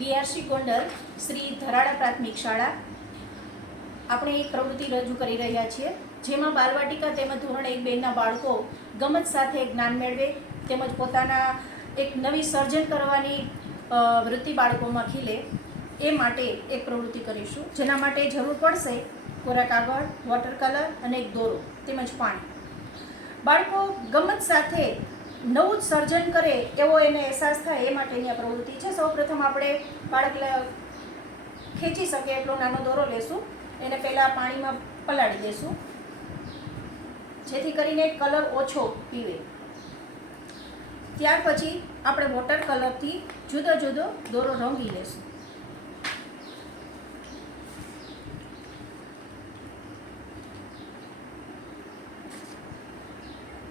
BRC Gondal Shri ધરાડા પ્રાથમિક શાળા. આપણે એક પ્રવૃત્તિ રજૂ કરી રહ્યા છીએ, જેમાં બાલવાટિકા તેમજ ધોરણ એક બેના બાળકો ગમત સાથે જ્ઞાન મેળવે, તેમજ પોતાના એક નવી સર્જન કરવાની વૃત્તિ બાળકોમાં ખીલે. એ માટે એક પ્રવૃત્તિ કરીશું, જેના માટે જરૂર પડશે કોરા કાગળ, વોટર કલર અને એક દોરો તેમજ પાણી. બાળકો ગમત સાથે નવું જ સર્જન કરે એવો એને અહેસાસ થાય એ માટેની આ પ્રવૃત્તિ છે. સૌપ્રથમ આપણે બાળક ખેંચી શકે એટલો નાનો દોરો લેશું. એને પહેલાં પાણીમાં પલાળી દેશું. જેથી કરીને કલર ઓછો પીવે. ત્યાર પછી આપણે વોટર કલરથી જુદો જુદો દોરો રંગી લેશું.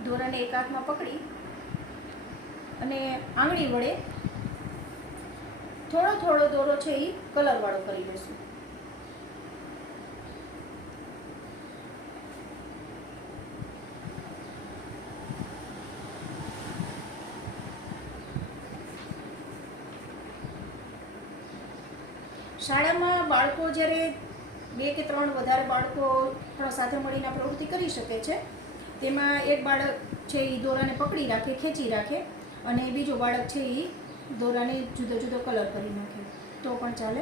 દોરાને એક હાથમાં પકડી અને આંગળી વડે થોડો થોડો દોરો છે એ કલરવાળો કરી લેશું શાળામાં બાળકો જ્યારે બે કે ત્રણ વધારે બાળકો પણ સાથે મળીને પ્રવૃત્તિ કરી શકે છે, તેમાં એક બાળક છે એ દોરાને પકડી રાખે, ખેંચી રાખે અને બીજો બાળક છે એ દોરાને જુદો જુદો કલર કરી નાખે. તો પણ ચાલે.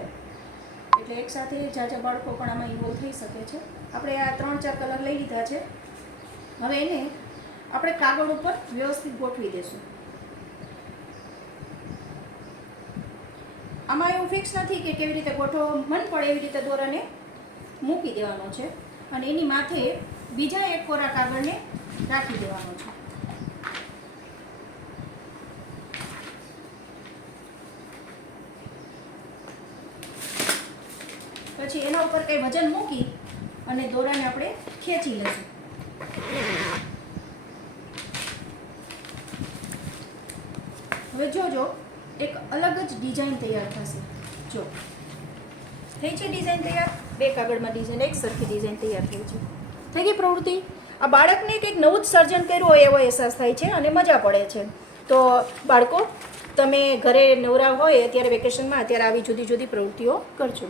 એટલે એકસાથે જાજા બાળકો પણ આમાં ઇન્વોલ્વ થઈ શકે છે. આપણે આ ત્રણ ચાર કલર લઈ લીધા છે. હવે એને આપણે કાગળ ઉપર વ્યવસ્થિત ગોઠવી દેશું. આમાં એવું ફિક્સ નથી કે કેવી રીતે ગોઠવો, મન પડે એવી રીતે દોરાને મૂકી દેવાનો છે. અને એની માથે બીજા એક કોરા કાગળને રાખી દેવાનો છે. પછી એના ઉપર કંઈ વજન મૂકી અને દોરાને આપણે ખેંચી લઈશું હવે જોજો એક અલગ જ ડિઝાઇન તૈયાર થશે. જો, થઈ છે ડિઝાઇન તૈયાર? બે કાગળમાં ડિઝાઇન, એક સરખી ડિઝાઇન તૈયાર થઈ છે. થઈ ગઈ પ્રવૃત્તિ? આ બાળકને કંઈક નવું જ સર્જન કર્યું હોય એવો અહેસાસ થાય છે અને મજા પડે છે. તો બાળકો, તમે ઘરે નવરા હોય, અત્યારે વેકેશનમાં અત્યારે આવી જુદી જુદી પ્રવૃત્તિઓ કરજો.